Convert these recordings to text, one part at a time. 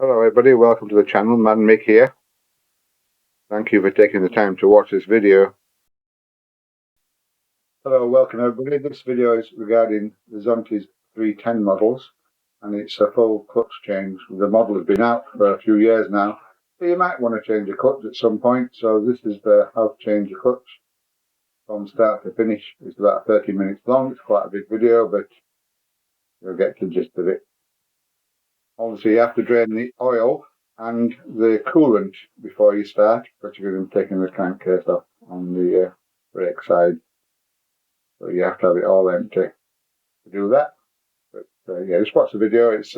Hello everybody, welcome to the channel, Man Mick here. Thank you for taking the time to watch this video. Hello, welcome everybody. This video is regarding the Zontes 310 models, and it's a full clutch change. The model has been out for a few years now, so you might want to change a clutch at some point. So this is the how to change a clutch from start to finish. It's about 30 minutes long. It's quite a big video, but you'll get the gist of it. Obviously, you have to drain the oil and the coolant before you start, particularly when taking the crankcase off on the brake side. So you have to have it all empty to do that. But yeah, just watch the video. It's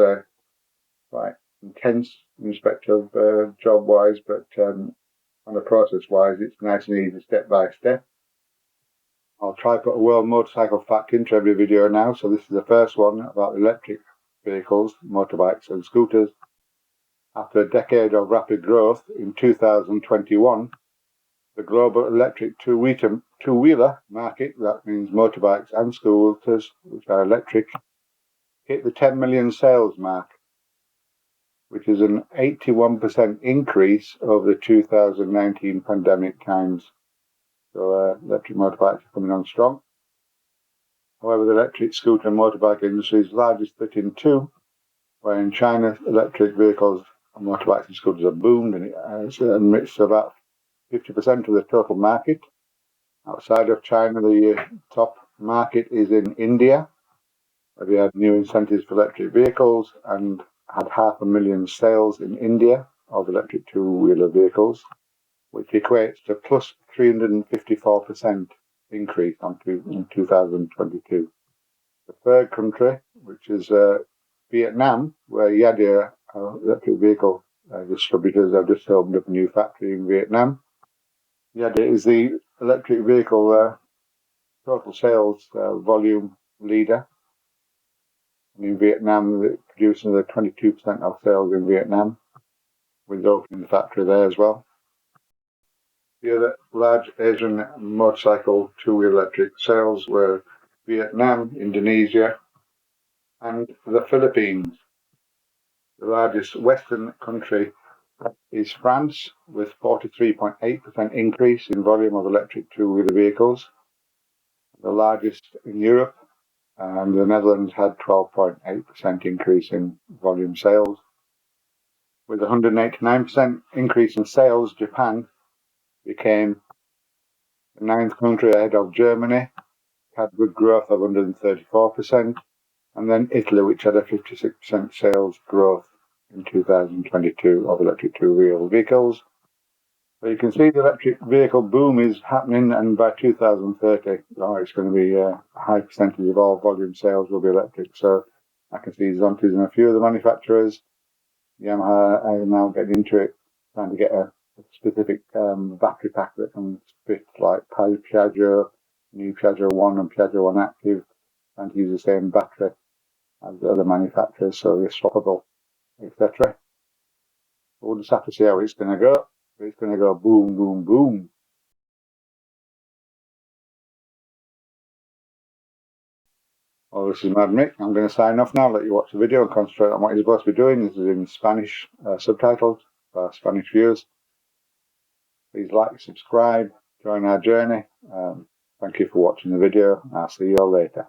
quite intense in respect of job-wise, but on the process-wise, it's nice and easy, step by step. I'll try to put a world motorcycle fact into every video now. So this is the first one about electric vehicles, motorbikes and scooters. After a decade of rapid growth, in 2021, the global electric two-wheeler market, that means motorbikes and scooters, which are electric, hit the 10 million sales mark, which is an 81% increase over the 2019 pandemic times. So electric motorbikes are coming on strong. However, the electric scooter and motorbike industry is largely split in two, where in China, electric vehicles and motorbikes and scooters have boomed, and it's about 50% of the total market. Outside of China, the top market is in India, where they had new incentives for electric vehicles and had 500,000 sales in India of electric two-wheeler vehicles, which equates to plus 354% increase in 2022. The third country, which is Vietnam, where Yadea electric vehicle distributors have just opened up a new factory in Vietnam. Yadea is the electric vehicle total sales volume leader. And in Vietnam, they're producing another 22% of sales in Vietnam, with opening the factory there as well. The other large Asian motorcycle two-wheel electric sales were Vietnam, Indonesia, and the Philippines. The largest Western country is France, with 43.8% increase in volume of electric two-wheeler vehicles. The largest in Europe, and the Netherlands had 12.8% increase in volume sales. With 189% increase in sales, Japan became the ninth country ahead of Germany, had good growth of 134%, and then Italy, which had a 56% sales growth in 2022 of electric two-wheel vehicles. So you can see the electric vehicle boom is happening, and by 2030, it's going to be a high percentage of all volume sales will be electric. So I can see Zontes and a few of the manufacturers. Yamaha are now getting into it, trying to get a specific battery pack that can fit like Piaggio, new Piaggio 1 and Piaggio 1 Active, and to use the same battery as the other manufacturers, so they're swappable, etc. We'll just have to see how it's going to go. It's going to go boom, boom, boom. Well, this is Mad Mick. I'm going to sign off now, let you watch the video and concentrate on what you're supposed to be doing. This is in Spanish subtitles for Spanish viewers. Please like, subscribe, join our journey. Thank you for watching the video. I'll see you all later.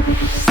Subtitles